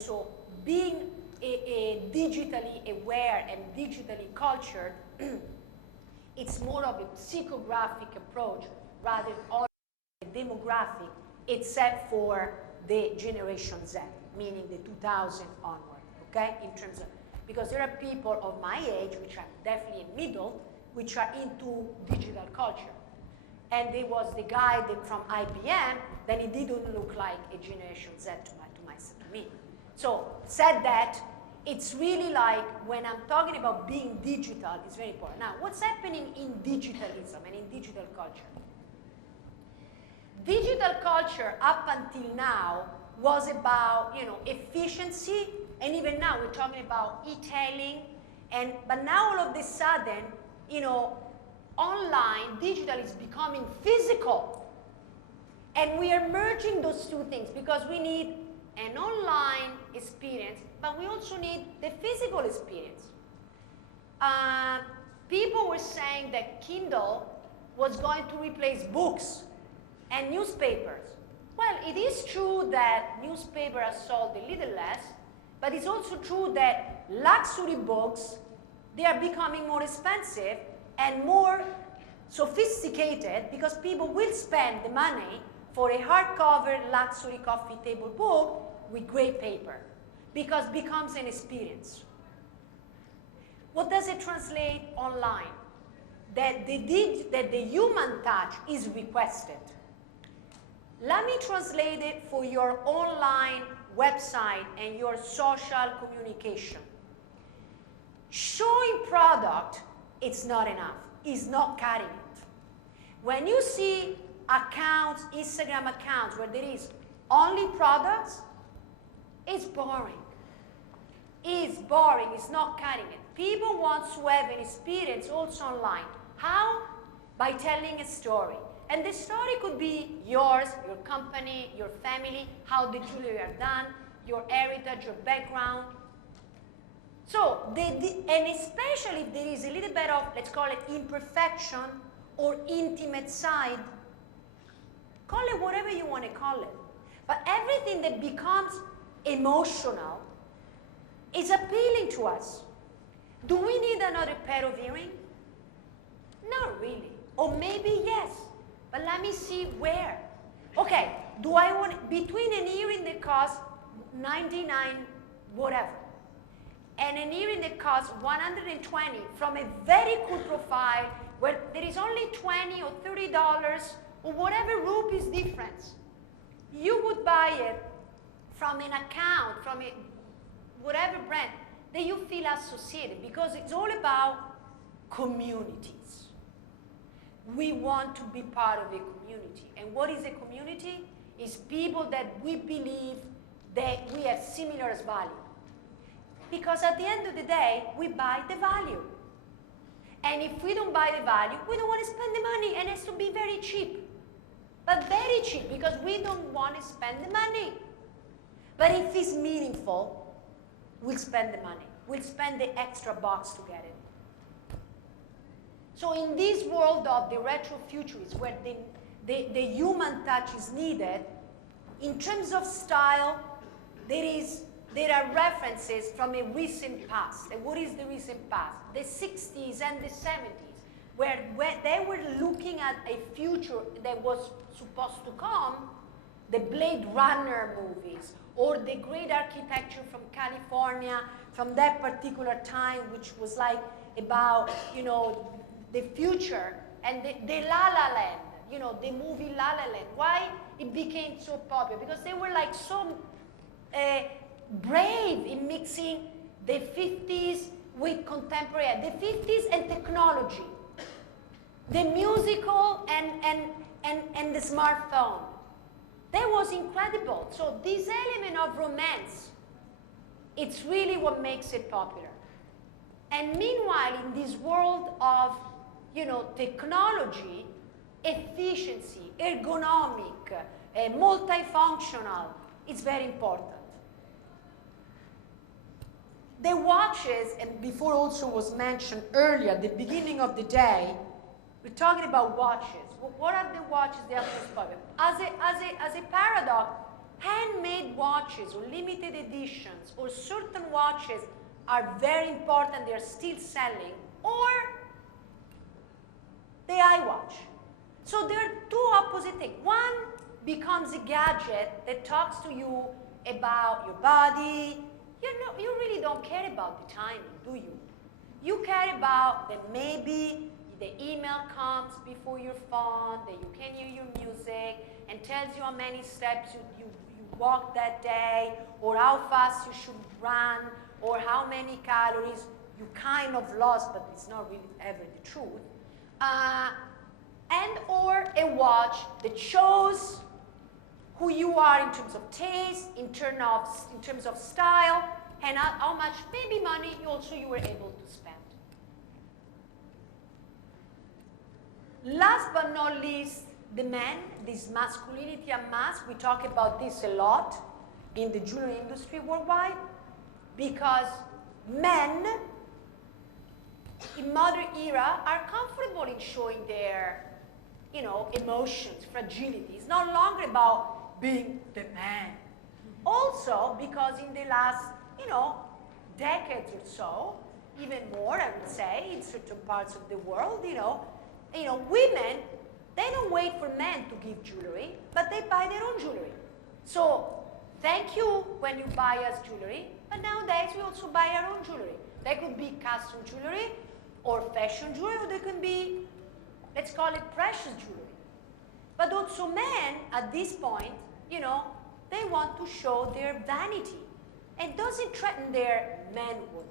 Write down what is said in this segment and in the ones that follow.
So being a digitally aware and digitally cultured, it's more of a psychographic approach rather than a demographic, except for the Generation Z, meaning the 2000 onward, okay? In terms of, because there are people of my age, which are definitely in middle, which are into digital culture. And there was the guy from IBM, then he didn't look like a Generation Z to me. So, said that, it's really like, when I'm talking about being digital, it's very important. Now, what's happening in digitalism and in digital culture? Digital culture, up until now, was about, you know, efficiency, and even now we're talking about e-tailing, but now all of a sudden, you know, online, digital is becoming physical. And we are merging those two things because we need an online experience, but we also need the physical experience. People were saying that Kindle was going to replace books and newspapers. Well, it is true that newspapers are sold a little less, but it's also true that luxury books, they are becoming more expensive and more sophisticated because people will spend the money for a hardcover luxury coffee table book with great paper because it becomes an experience. What does it translate online? That the human touch is requested. Let me translate it for your online website and your social communication. Showing product, it's not enough. It's not cutting it. When you see accounts, Instagram accounts, where there is only products, it's boring. It's boring. It's not cutting it. People want to have an experience also online. How? By telling a story. And the story could be yours, your company, your family, how the jewelry are done, your heritage, your background. So, and especially if there is a little bit of, let's call it imperfection or intimate side, call it whatever you want to call it. But everything that becomes emotional is appealing to us. Do we need another pair of earrings? Not really. Or maybe yes. But let me see where. Okay, do I want, between an earring that costs 99 whatever, and an earring that costs 120 from a very cool profile where there is only $20 or $30 or whatever rupees difference, you would buy it from an account, from a whatever brand that you feel associated, because it's all about communities. We want to be part of a community. And what is a community? It's people that we believe that we have similar value. Because at the end of the day, we buy the value. And if we don't buy the value, we don't want to spend the money, and it has to be very cheap. But very cheap, because we don't want to spend the money. But if it's meaningful, we'll spend the money. We'll spend the extra bucks to get it. So in this world of the retro-futurists, where the human touch is needed, in terms of style, there are references from a recent past. And what is the recent past? The 60s and the 70s, where they were looking at a future that was supposed to come, the Blade Runner movies, or the great architecture from California, from that particular time, which was like about, you know, the future, and the La La Land, you know, the movie La La Land. Why it became so popular? Because they were like so brave in mixing the 50s with contemporary, the 50s and technology, the musical and the smartphone. That was incredible. So this element of romance, it's really what makes it popular. And meanwhile, in this world of, you know, technology, efficiency, ergonomic, multifunctional, it's very important. The watches, and before also was mentioned earlier, at the beginning of the day, we're talking about watches. What are the watches that are most popular? As a paradox, handmade watches or limited editions or certain watches are very important, they're still selling, or the iWatch. So there are two opposite things. One becomes a gadget that talks to you about your body. You really don't care about the timing, do you? You care about that maybe the email comes before your phone, that you can hear your music, and tells you how many steps you walked that day, or how fast you should run, or how many calories you kind of lost, but it's not really ever the truth. And or a watch that shows who you are in terms of taste, in terms of style, and how much maybe money you were able to spend. Last but not least, the men, this masculinity unmasked. We talk about this a lot in the jewelry industry worldwide, because men in modern era are comfortable in showing their, emotions, fragility. It's no longer about being the man. Also, because in the last, decades or so, even more, I would say, in certain parts of the world, women, they don't wait for men to give jewelry, but they buy their own jewelry. So, thank you when you buy us jewelry, but nowadays we also buy our own jewelry. They could be custom jewelry or fashion jewelry, or they can be, let's call it precious jewelry. But also men, at this point, they want to show their vanity. And doesn't threaten their manhood.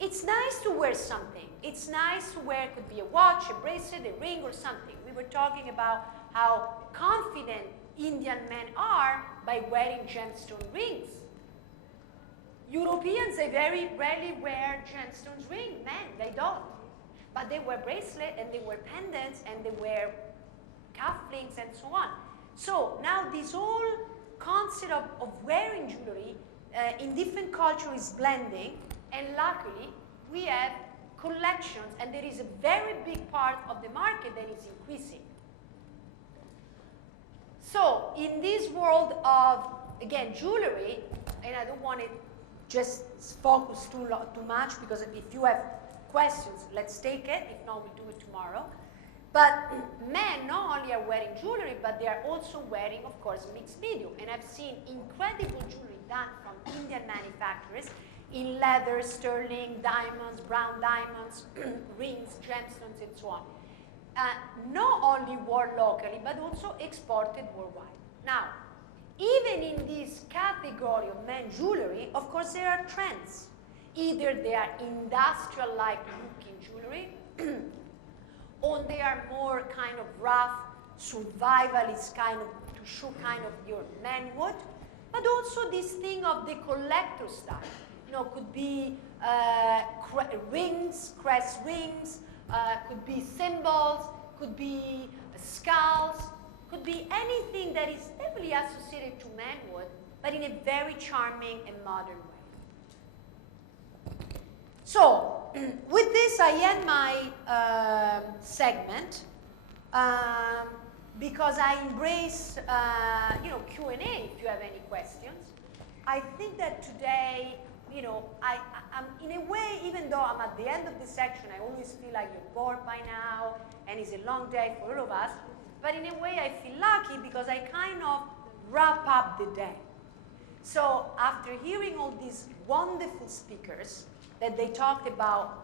It's nice to wear something. It's nice to wear, it could be a watch, a bracelet, a ring, or something. We were talking about how confident Indian men are by wearing gemstone rings. Europeans, they very rarely wear gemstones ring. Men, they don't. But they wear bracelet, and they wear pendants, and they wear cufflinks, and so on. So now this whole concept of wearing jewelry in different cultures is blending, and luckily we have collections, and there is a very big part of the market that is increasing. So in this world of, again, jewelry, and I don't want to just focus too much, because if you have questions, let's take it. If not, we'll do it tomorrow. But men not only are wearing jewelry, but they are also wearing, of course, mixed medium. And I've seen incredible jewelry done from Indian manufacturers in leather, sterling, diamonds, brown diamonds, rings, gemstones, and so on. Not only worn locally, but also exported worldwide. Now, even in this category of men jewelry, of course, there are trends. Either they are industrial-like looking jewelry, or they are more kind of rough, survivalist kind of, to show kind of your manhood, but also this thing of the collector style. Could be rings, crest rings, could be symbols, could be skulls, could be anything that is heavily associated to manhood, but in a very charming and modern way. So, with this, I end my segment because I embrace, Q&A if you have any questions. I think that today, I'm in a way, even though I'm at the end of the section, I always feel like you're bored by now, and it's a long day for all of us. But in a way, I feel lucky because I kind of wrap up the day. So after hearing all these wonderful speakers, that they talked about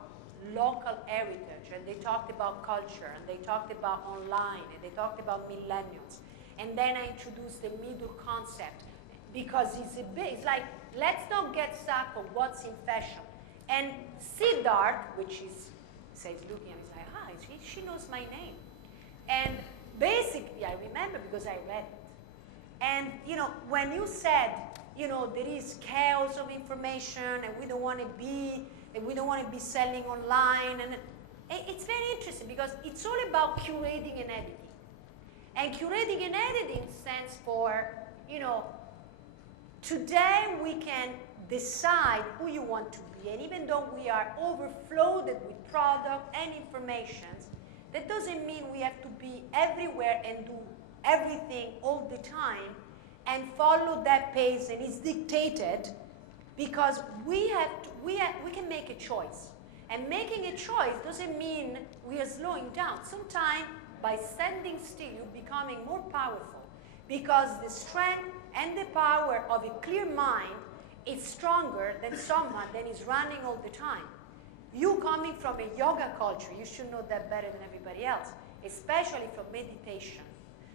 local heritage, and they talked about culture, and they talked about online, and they talked about millennials. And then I introduced the middle concept, because it's like, let's not get stuck on what's in fashion. And Siddharth, which says looking, and he's like, she knows my name. And basically, I remember because I read it. And, when you said, there is chaos of information, and we don't want to be selling online, and it's very interesting because it's all about curating and editing. And curating and editing stands for, today we can decide who you want to be, and even though we are overflowed with product and information, that doesn't mean we have to be everywhere and do everything all the time. and follow that pace, and it's dictated because we can make a choice. And making a choice doesn't mean we are slowing down. Sometimes by standing still, you're becoming more powerful because the strength and the power of a clear mind is stronger than someone that is running all the time. You coming from a yoga culture, you should know that better than everybody else, especially from meditation.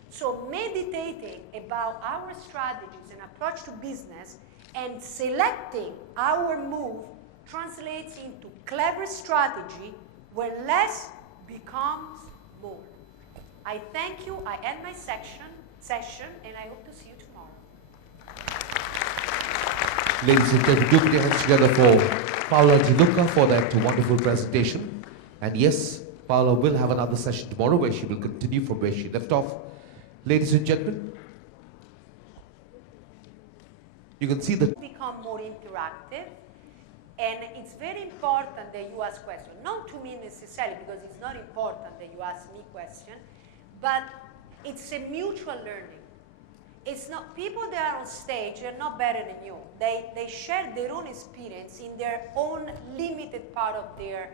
So meditating about our strategies and approach to business and selecting our move translates into clever strategy where less becomes more. I thank you, I end my session, and I hope to see you tomorrow. Ladies and gentlemen, do put your hands together for Paola Di Luca for that wonderful presentation. And yes, Paola will have another session tomorrow where she will continue from where she left off. Ladies and gentlemen, you can see that become more interactive, and it's very important that you ask questions. Not to me necessarily, because it's not important that you ask me questions, but it's a mutual learning. It's not, people that are on stage are not better than you. They share their own experience in their own limited part of their,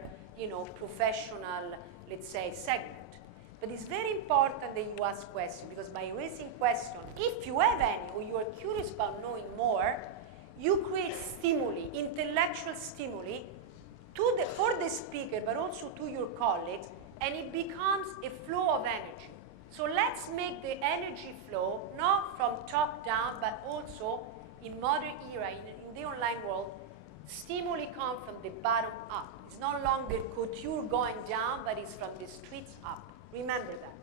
professional, let's say, segment. But it's very important that you ask questions, because by raising questions, if you have any, or you are curious about knowing more, you create stimuli, intellectual stimuli, for the speaker, but also to your colleagues, and it becomes a flow of energy. So let's make the energy flow, not from top down, but also in modern era, in the online world, stimuli come from the bottom up. It's no longer couture going down, but it's from the streets up. Remember that.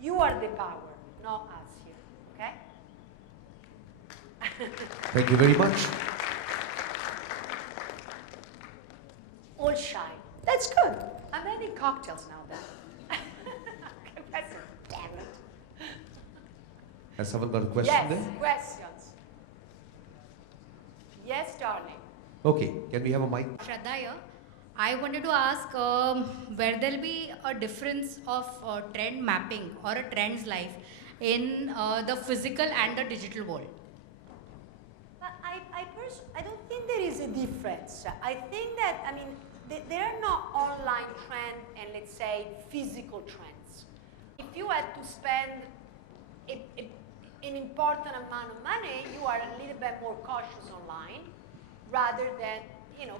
You are the power, not us here, okay? thank you very much. All shy. That's good. I'm having cocktails now then. Damn it. Has someone got a question yes, there? questions. Yes, darling. Okay, can we have a mic? Shraddha here. I wanted to ask where there'll be a difference of trend mapping or a trend's life in the physical and the digital world. I don't think there is a difference. I think that, there are not online trends and, let's say, physical trends. If you had to spend an important amount of money, you are a little bit more cautious online rather than,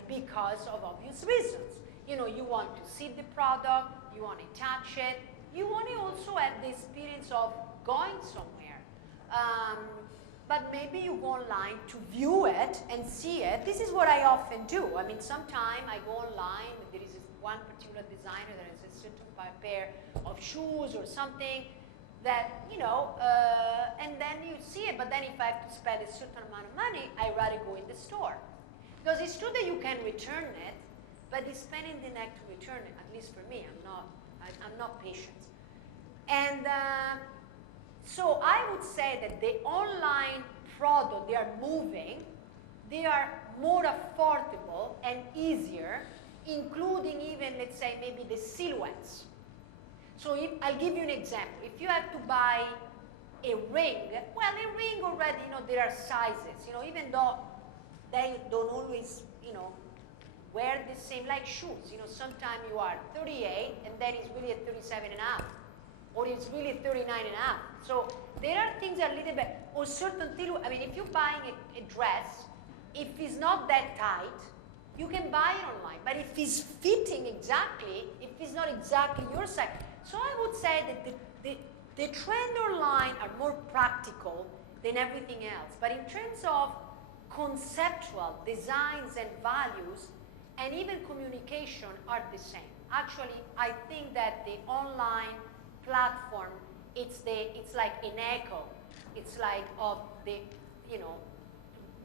because of obvious reasons. You want to see the product, you want to touch it, you want to also have the experience of going somewhere. But maybe you go online to view it and see it. This is what I often do. Sometimes I go online, there is one particular designer that has a certain pair of shoes or something that, and then you see it, but then if I have to spend a certain amount of money, I'd rather go in the store. Because it's true that you can return it, but it's spending the neck to return it, at least for me. I'm not patient. And so I would say that the online product they are moving, they are more affordable and easier, including even, let's say, maybe the silhouettes. So I'll give you an example. If you have to buy a ring, well, a ring already, there are sizes, even though they don't always, wear the same, like shoes. Sometimes you are 38 and then it's really at 37 and a half, or it's really 39 and a half. So there are things that are a little bit, or certain things, if you're buying a dress, if it's not that tight, you can buy it online. But if it's fitting exactly, if it's not exactly your size. So I would say that the trend online are more practical than everything else. But in terms of conceptual designs and values, and even communication are the same. Actually, I think that the online platform, it's like an echo. It's like of the,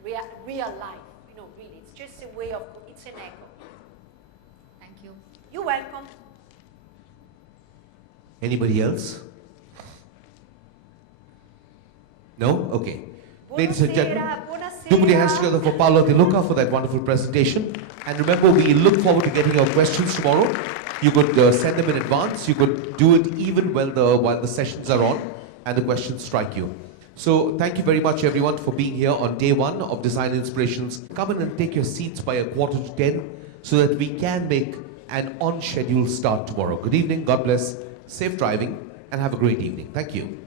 real life. Really, it's just a way of, it's an echo. Thank you. You're welcome. Anybody else? No? Okay. Ladies and gentlemen, do put your hands together for Paola Di Luca for that wonderful presentation. And remember, we look forward to getting your questions tomorrow. You could send them in advance. You could do it even while the sessions are on and the questions strike you. So thank you very much everyone for being here on day 1 of Design Inspirations. Come in and take your seats by 9:45 so that we can make an on-schedule start tomorrow. Good evening, God bless, safe driving, and have a great evening. Thank you.